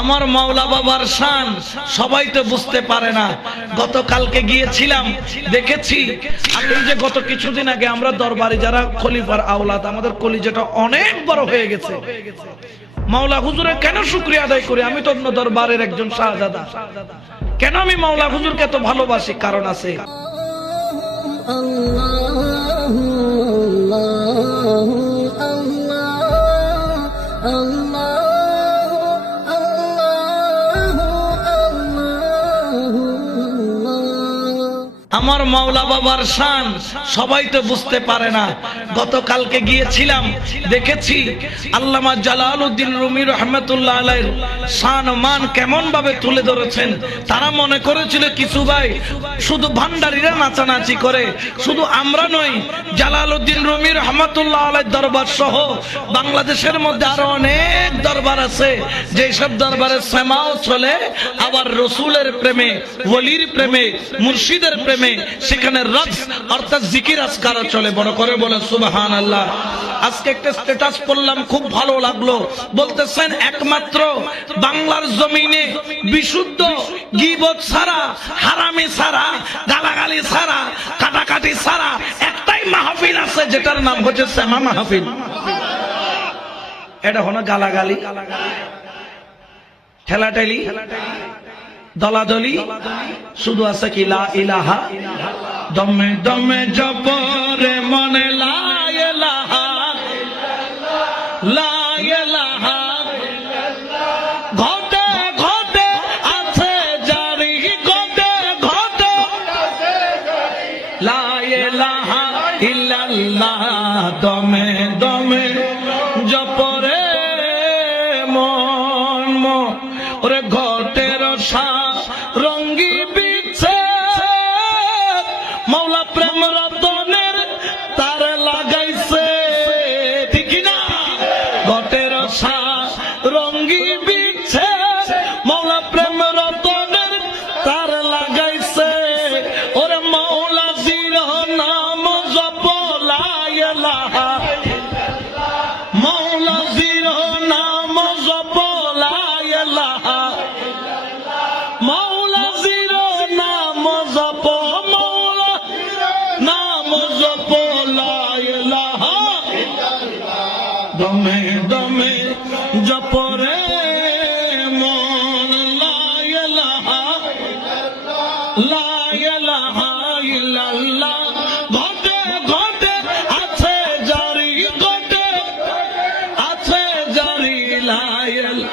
আমার মাওলা বাবার শান সবাই তো বুঝতে পারে না। গতকালকে গিয়েছিলাম, দেখেছি এই যে গত কিছুদিন আগে আমরা দরবারে যারা খলিফার আওলাদ, আমাদের কলিজাটা অনেক বড় হয়ে গেছে। মাওলা হুজুরের কেন শুকরিয়া আদায় করি? আমি তো অন্য দরবারের একজন শাহজাদা। কেন আমি মাওলা হুজুরকে এত ভালোবাসি? কারণ আছে। আমার মাওলা বাবার শান সবাই তো বুঝতে পারে না। গতকালকে গিয়েছিলাম, দেখেছি আল্লামা জালালউদ্দিন রুমি রহমাতুল্লাহ আলাইহির শান মান কেমন ভাবে তুলে ধরেছেন। তারা মনে করেছিল কিছু ভাই শুধু ভান্ডারীরা নাচানাচি করে, শুধু আমরা নই, জালালউদ্দিন রুমি রহমাতুল্লাহ আলাইহির দরবার সহ বাংলাদেশের মধ্যে আরো অনেক দরবার আছে, যেসব দরবারে সেমাও চলে, আবার রসুলের প্রেমে, ওলির প্রেমে, মুর্শিদের প্রেমে, সেখানে রকস অর্থাৎ জিকির আজকার চলে। বড় করে বলে সুবহানাল্লাহ। আজকে একটা স্ট্যাটাস পড়লাম, খুব ভালো লাগলো। বলতেছেন একমাত্র বাংলার জমিনে বিশুদ্ধ গীবত ছাড়া, হারামি ছাড়া, গালাগালি ছাড়া, কাটাকাটি ছাড়া একটাই মাহফিল আছে, যেটার নাম হচ্ছে সেমা মাহফিল। এটা হলো গালাগালি, ঠেলাঠেলি, দলাদলি, শুধু আছে কি লা ইলাহা, দমে দমে জপরে মনে লা ইলাহা, লা ইলাহা, ঘটে ঘটে আছে জারি, ঘটে ঘটে লা ইলাহা ইল্লাল্লাহ, দমে দমে জপরে মন মন, ওরে ঘটের সা রঙ্গি বিচ্ছে মাওলা প্রেম রতনের তার লাগাইছে, ঠিক না? ঘটের সা রঙ্গি বিচ্ছে মাওলা প্রেম রতনের তার লাগাইছে, ওরে মাওলা জির নাম জপ লা ইলাহা, মাওলা জির নাম জপ লা ইলাহা, মাওলা জিরো নাম জপ, মাওলা নাম জপ লা ইলাহা, দমে দমে জপ রে মন লা ইলাহা, লা ইলাহা ইল্লাল্লাহ, ঘটে ঘটে আছে জারি, ঘটে আছে জারি লা ইলাহা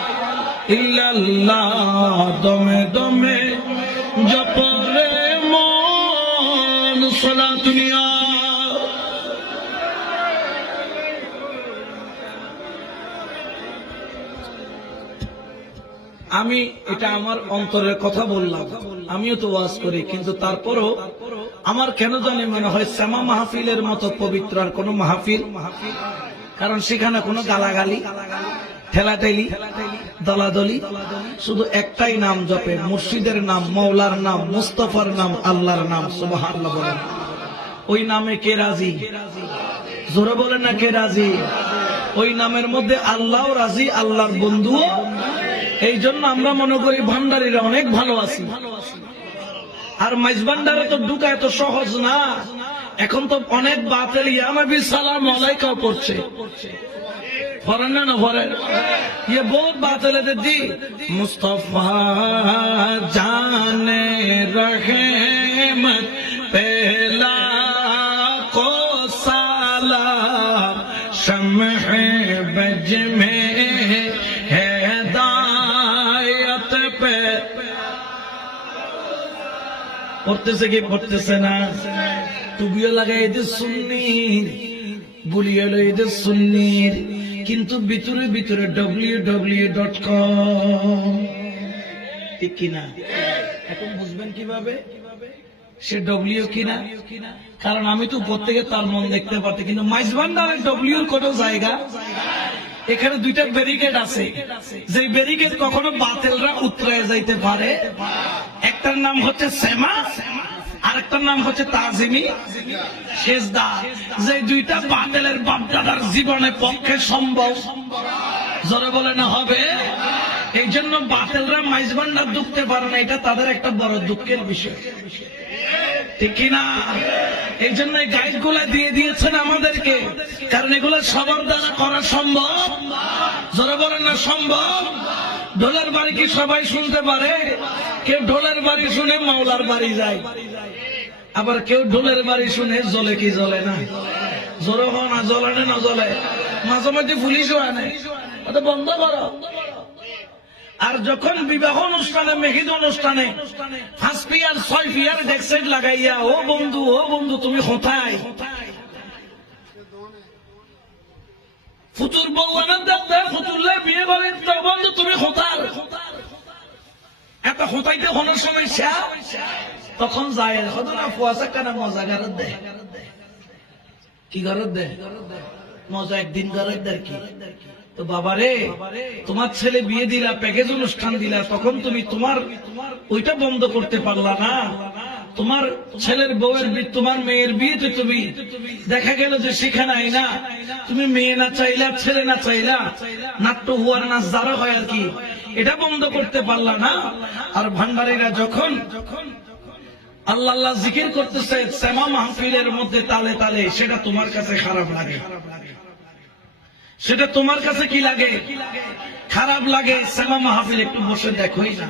ইল্লাল্লাহ, দমে দমে জপ রে মন সারা দুনিয়া। আমি এটা আমার অন্তরের কথা বললাম, আমিও তো ওয়াজ করি, কিন্তু তারপরও আমার কেন জানি মনে হয় সেমা মাহফিলের মতো পবিত্র আর কোন মাহফিল, কারণ সেখানে কোনো গালাগালি, ঠেলাঠেলি, দলাদলি, শুধু একটাই নাম জপে, মুর্শিদের নাম, মৌলার নাম, মুস্তাফার নাম, আল্লাহর নাম। সুবহানাল্লাহ বলেন। ওই নামে কে রাজি? জোরে বলেন না কে রাজি? ওই নামের মধ্যে আল্লাহও রাজি, আল্লাহর বন্ধুও। এই জন্য আমরা মনে করি ভান্ডারীরা অনেক ভালো আছি, আর মাইজ ভান্ডারে তো ঢুকা এত সহজ না। এখন তো অনেক বাতিল ইয়া নবী সালাম আলাইকা পড়ছে, फरन न फरन ये बहुत बात है दी मुस्तफा जाने रहमत पहला को सलाम शम्ह बज में हिदायत पे পড়তেছে কি পড়তেছে না টুবিও লাগাই দে সুন্নির বুলিয়ে লই দে সুন্নির কিন্তু ভিতরে ভিতরে www.com ঠিক কিনা এখন বুঝবেন কিভাবে সে ডব্লিউ কিনা কারণ আমি তো প্রত্যেকে তার মন দেখতে পারতে কিন্তু মাইজভান্ডারের ডব্লিউর কোন জায়গা এখানে দুইটা ব্যারিকেড আছে যে ব্যারিকেড কখনো বাতিলরা উতরে যাইতে পারে একটার নাম হচ্ছে সেমা আরেকটার নাম হচ্ছে তাজিমি সেজদা যে দুইটা বাতিলের বাপদাদার জীবনে পক্ষে সম্ভব জোরে বলে না হবে এই জন্য বাতিলরা মাইজবান্ডার ঢুকতে পারে না, এটা তাদের একটা বড় দুঃখের বিষয়, ঠিক কিনা? এই জন্য গাইড গুলা দিয়ে দিয়েছেন আমাদেরকে, কারণ এগুলো সবার দ্বারা করা সম্ভব, যারা বলেন না সম্ভব। ঢোলের বাড়ি কি সবাই শুনতে পারে? কেউ ঢোলের বাড়ি শুনে মাওলার বাড়ি যায়, আবার কেউ ঢোলের বাড়ি শুনে জ্বলে কি জ্বলে না, জোরে হয় না, জ্বলে না জ্বলে, মাঝে মাঝে পুলিশও আনে, ওটা বন্ধ করো। আর যখন বিবাহ অনুষ্ঠানে, মেহেদি অনুষ্ঠানে 5 পিয়ার 6 পিয়ার ডেক্সাইড লাগাইয়া, ও বন্ধু তুমি কোথায়? ফুতুর বউ আনার ফুতুরলে বিয়ে করে, বন্ধু তুমি কোথায়? এত কোথাইতে হনার সমস্যা, তখন যায় হতো না ফুয়াশা কেন মজা ঘরের দেয়, কি ঘরের দেয় মজা, একদিন ঘরের দেয় কি। তো বাবারে, তোমার ছেলে বিয়ে দিলা, প্যাকেজ অনুষ্ঠান দিলা, তখন তুমি তোমার ওইটা বন্ধ করতে পারলা না। তোমার ছেলের বউয়ের, তোমার মেয়ের বিয়েতে তুমি দেখা গেল যে সেখানে আইনা তুমি মেয়ে না চাইলা, ছেলে না চাইলা, নাট্য হওয়ার নাচ যারা হয় আর কি, এটা বন্ধ করতে পারলা না। আর ভান্ডারীরা যখন আল্লাহ আল্লাহ জিকির করতেছে সেমা মাহফিলের মধ্যে তালে তালে, সেটা তোমার কাছে খারাপ লাগে, সেটা তোমার কাছে কি লাগে? খারাপ লাগে। সেমা মাহফিল একটু বসে দেখোই না,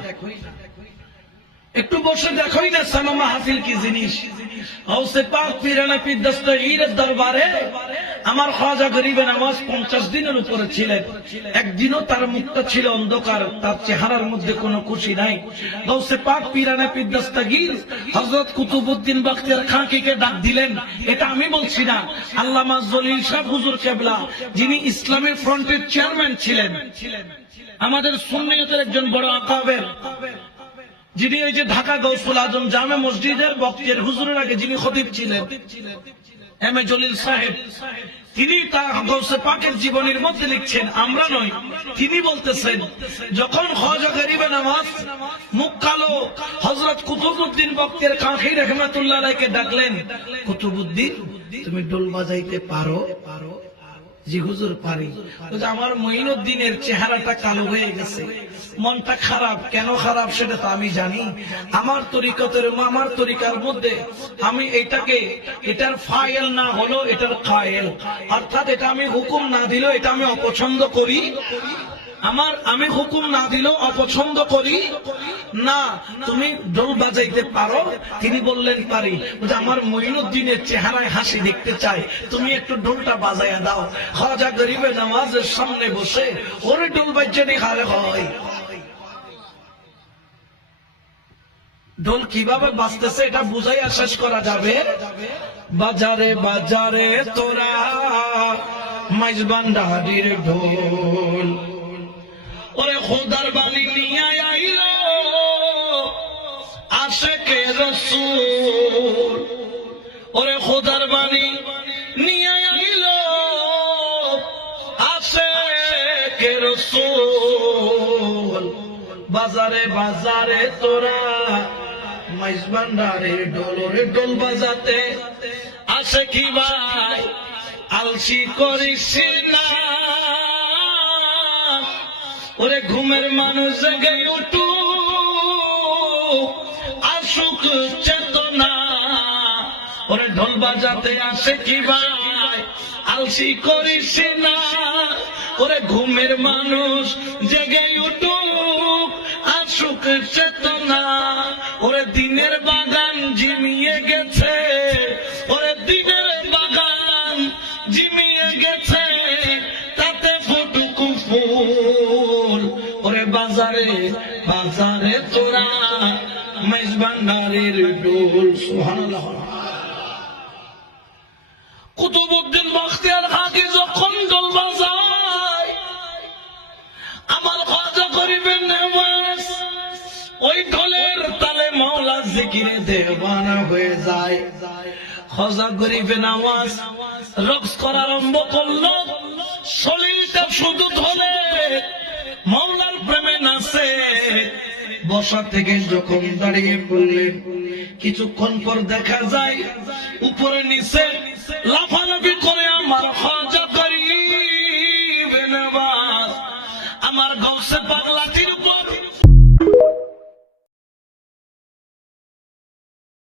একটু বসে দেখোই না সেমা মাহফিল কি জিনিস। গাউসে পাক পীরানে পীর দস্তগীরের দরবারে আমার খাজা গরিবে নওয়াজ 50 দিনের উপরে ছিলেন, একদিনও তার মুখটা ছিল অন্ধকার, তার চেহারার মধ্যে কোনো খুশি নাই। গাউসে পাক পীরানে পীর দস্তগীর হযরত কুতুবউদ্দিন বখতিয়ার খাঁকে ডাক দিলেন, এটা আমি বলছি না, আল্লামা জলিল শাহ হুজুর কেবলা, যিনি ইসলামের ফ্রন্টের চেয়ারম্যান ছিলেন, আমাদের সুন্নিয়তের একজন বড় আকাবের, যিনি ওই যে ঢাকা গৌসুল আজম জামে মসজিদের বক্তের হুজুরের আগে যিনি খতিব ছিলেন, এম এ জলিল সাহেব, তিনি তার গৌসে পাকের জীবনের মধ্যে লিখছেন, আমরা নই, তিনি বলতেছেন, যখন খাজা গরিবে নওয়াজ মুখ কালো হযরত কুতুবউদ্দিন বখতিয়ার কাঁখি রাহমাতুল্লাহ আলাইহিকে ডাকলেন, কুতুবউদ্দিন তুমি ঢোল বাজাইতে পারো? জি হুজুর পারি। আমার মঈনুদ্দিনের চেহারাটা কালো হয়ে গেছে, মনটা খারাপ, কেন খারাপ সেটা তো আমি জানি, আমার তরিকতের, আমার তরিকার মধ্যে আমি এটাকে, এটার ফাইল না হলো এটার কায়েল, অর্থাৎ এটা আমি হুকুম না দিলেও এটা আমি অপছন্দ করি, আমি হুকুম না দিলেও অপছন্দ করি না, তুমি ঢোল বাজাইতে পারো? তিনি বললেন পারি। আমার মঈনুদ্দিনের চেহারায় হাসি দেখতে চাই, তুমি একটু ঢোলটা বাজাইয়া দাও। খাজা গরিবে নওয়াজের সামনে বসে ওরে ঢোল বাজিয়ে দেখালে হয়। ঢোল কিভাবে বাজতেছে এটা বুঝাইয়া শেষ করা যাবে। বাজারে বাজারে তোরা মাইজবান্ডারির ঢোল, ওরে খোদার বাণী নিয়ে আইলো আশিকে রাসূল, ওরে খোদার বাণী নিয়ে আইলো আশিকে রাসূল। বাজারে বাজারে তোরা মাইজবান্ডারির ঢোল, ওরে ঢোল বাজাতে আসে কি ভাই, আলসি করিস না, ওরে ঘুমের মানুষ জেগে উঠু, আসুক চেতনা, ওরে ঢোল বাজাতে আসে কি ভাই, আলসি করিস না, ওরে ঘুমের মানুষ জেগে উঠু, আসুক চেতনা, ওরে দিনের বাগান ঝিমিয়ে গেছে, ওরে দিনের বাগান ঝিমিয়ে গেছে, তাতে ফুটুক ফুল, ওরে বাজারে বাজারে তোরা মেজবান্ডারির ঢোল। সুবহানাল্লাহ। কুতুবউদ্দিন বখতিয়ার খাঁকি যখন ঢোল বাজায়, আমার খাজা গরিবে নওয়াজ ওই ঢোলের তালে মাওলা জিকিরে দেওয়ানা হয়ে যায়। খাজা গরিবে নওয়াজ রকস করা আরম্ভ করলো, শরীরটা শুধু ঢোলে মাওলার প্রেমে নাচে। বসা থেকে যখন দাঁড়িয়ে পড়লেন, কিছুক্ষণ পর দেখা যায় উপরে নিচে লাফালাফি